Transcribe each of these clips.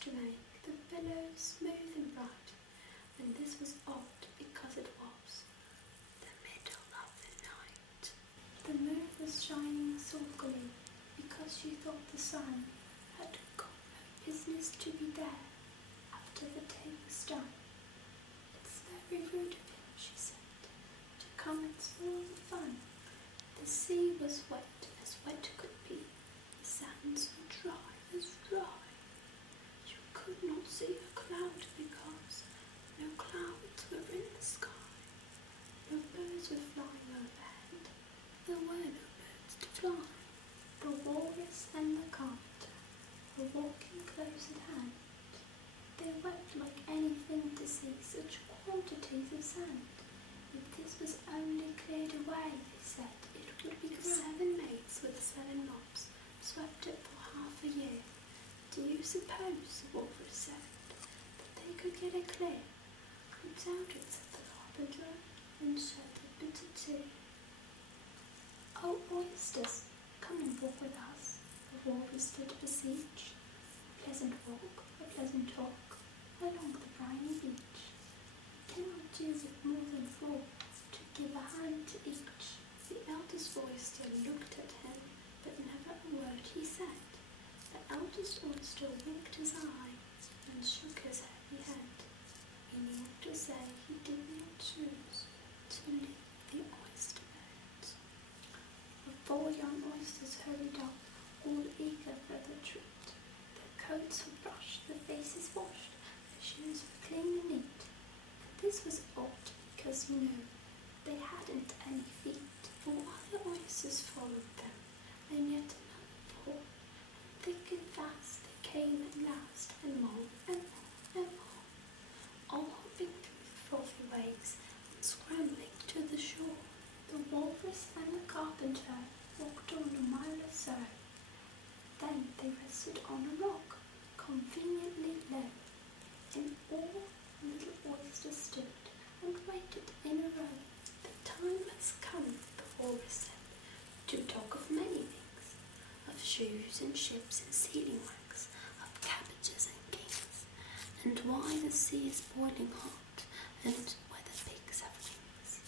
to make the billows smooth and bright, and this was odd because it was the middle of the night. The moon was shining sulkily because she thought the sun had got no business to be there after the day was done. "It's very rude of him," she said, "to come and spoil the fun." The sea was wet could be. The sands were dry as dry. You could not see a cloud because no clouds were in the sky. No birds were flying overhead. There were no birds to fly. The walrus and the carpenter were walking close at hand. They wept like anything to see such quantities of sand. If this was only cleared away, they said, it would be grand. 7 mates with 7 mops swept it for half a year. Do you suppose, the walrus said, that they could get it clear? I doubt it, said the carpenter, and shed a bitter tear. "Oh, oysters, come and walk with us," the walrus did beseech. "A pleasant walk, a pleasant talk, along the briny beach. We cannot do with more than 4 to give a hand to each." The eldest oyster looked at him, but never a word he said. The eldest oyster winked his eye and shook his heavy head, meaning to say he did not choose to leave the oyster bed. The 4 young oysters hurried up, all eager for the treat. Their coats were brushed, their faces washed, their shoes were clean and neat. And this was odd because, they hadn't any feet. 4 other oysters followed them, and yet another 4, and thick and fast they came at last, and more, and more, and more, all hopping through the frothy waves and scrambling to the shore. The walrus and the carpenter walked on a mile or so. Then they rested on a rock, conveniently low, and all the little oysters stood and waited in a row. "The time has come," the walrus said, "to talk of many things, of shoes and ships and sealing wax, of cabbages and kings, and why the sea is boiling hot, and whether pigs have wings."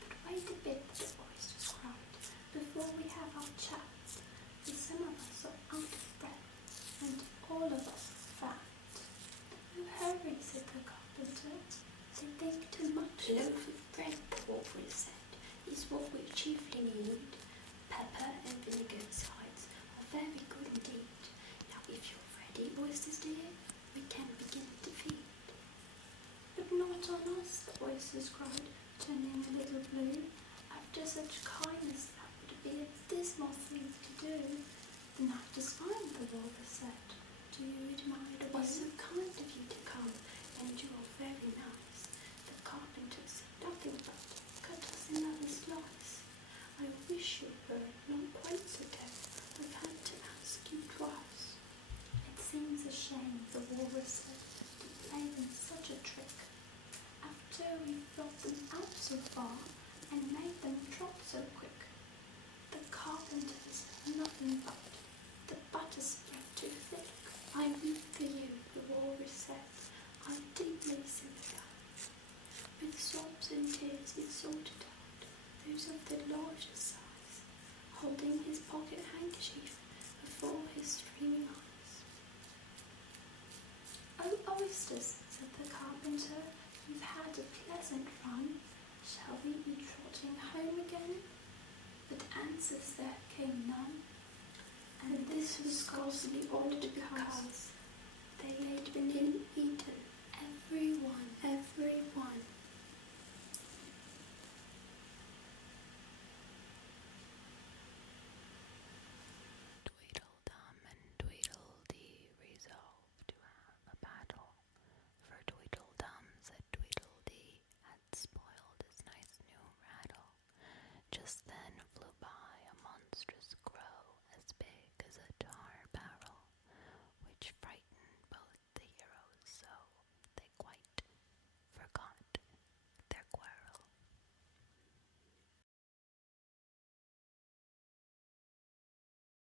"But wait a bit," the oysters cried, "before we have our chat, for some of us are out of breath, and all of us are fat." "No hurry," said the carpenter, "they think too much." "A loaf of bread," the walrus said, "is what we chiefly need. Pepper and vinegar sides are very good indeed. Now if you're ready, oysters dear, we can begin to feed." "But not on us," the oysters cried, turning a little blue. "After such kindness that would be a dismal thing to do." "The night is fine," the walrus said. "Do you admire the way?" "It was so kind of you to come, and you are very nice. The carpenter said nothing but, 'Cut us another slice.' I wish you were not quite so deaf. I've had to ask you twice." "It seems a shame," the walrus said, "to play them such a trick, after we've brought them out so far and made them trot so quick." The carpenter said nothing but, "The butter spread too thick." "I weep for you," the walrus said. "I deeply sympathize." With sobs and tears he sorted out those of the largest size, holding his pocket handkerchief before his streaming eyes. "Oh, oysters," said the carpenter, "you've had a pleasant run. Shall we be trotting home again?" But answers there came none, and this was scarcely all because they had been eaten, every one.